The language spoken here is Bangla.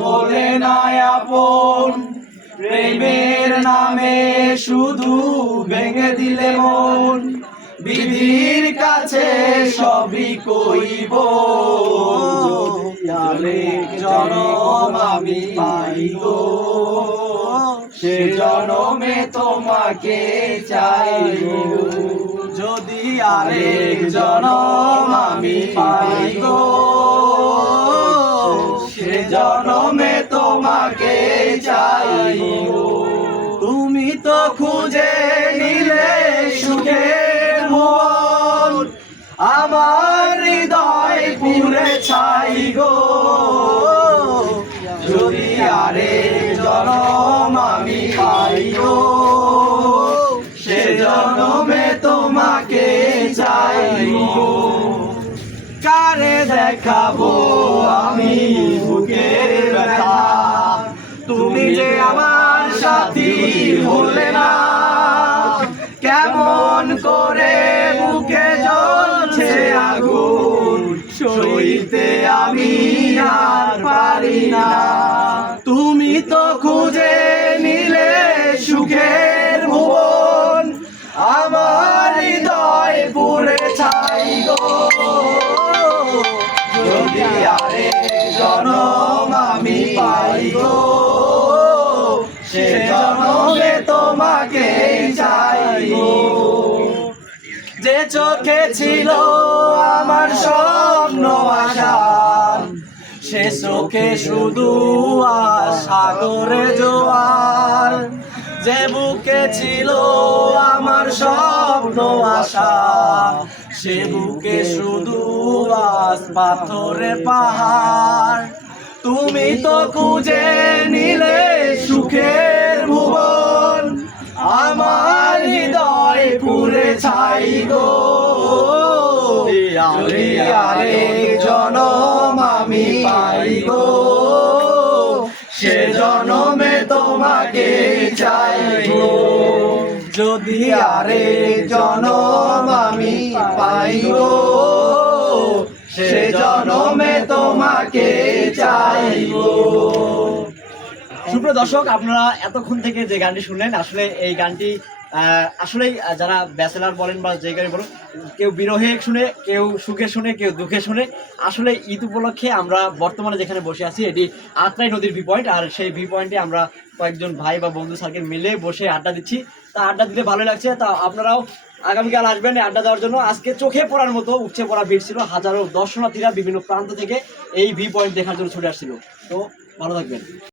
হলে না আপন, প্রেমের নামে শুধু ভেঙে দিলে মন। বিধির কাছে সবই কইব, আরেক জনম আমি পাই গো, সে জনমে তোমাকে চাইব। যদি আরেক জনম আমি পাই গো, সে জনমে তোমাকে চাইব। তুমি তো খুঁজে নিলে সুখের ভুবন, আমার হৃদয় পুরে ছাই গো। যদি আরেক জনম আমি পাই গো, সে জনমে তোমাকে চাইব। কারে দেখাবো আমি বুকের ব্যথা, তুমি যে আমার সাথী হলে না। কেমন করে বুকে জ্বলছে আগুন, সইতে আমি আর পারি না। তুমি তো খুঁজে নিলে সুখের ভুবন, আমার হৃদয় পুরে ছাই গো। যদি আরেক জনম আমি পাই গো, সে জনমে তোমাকে চাইব। যে চোখে ছিল আমার স্বপ্ন আশা, সে চোখে শুধু সাগরে জোয়ার। যে বুকে ছিল আমার স্বপ্ন আশা, সে বুকে শুধু পাথরে পাহাড়। তুমি তো খুঁজে নিলে সুখের ভুবন, আমার হৃদয় পুরে ছাই গো। যদি আরেক জনম আমি পাই গো, সে জনমে তোমাকে চাইব। যদি আরেক জনম আমি পাই গো, সে জনমে তোমাকে চাইব। সুপ্রিয় দর্শক, আপনারা এতক্ষণ থেকে যে গানটি শুনলেন, আসলে এই গানটি আসলে যারা ব্যাচেলার বলেন বা যে গাড়ি বলুন, কেউ বিরহে শুনে, কেউ সুখে শুনে, কেউ দুঃখে শুনে। আসলে ঈদ উপলক্ষে আমরা বর্তমানে যেখানে বসে আছি, এটি আত্রাই নদীর ভি পয়েন্ট। আর সেই ভি পয়েন্টে আমরা কয়েকজন ভাই বা বন্ধু সার্কেল মিলে বসে আড্ডা দিচ্ছি। তা আড্ডা দিতে ভালো লাগছে। তা আপনারাও আগামীকাল আসবেন আড্ডা দেওয়ার জন্য। আজকে চোখে পড়ার মতো উপচে পড়া ভিড় ছিল, হাজারো দর্শনার্থীরা বিভিন্ন প্রান্ত থেকে এই ভি পয়েন্ট দেখার জন্য ছুটে আসছিল। তো ভালো থাকবেন।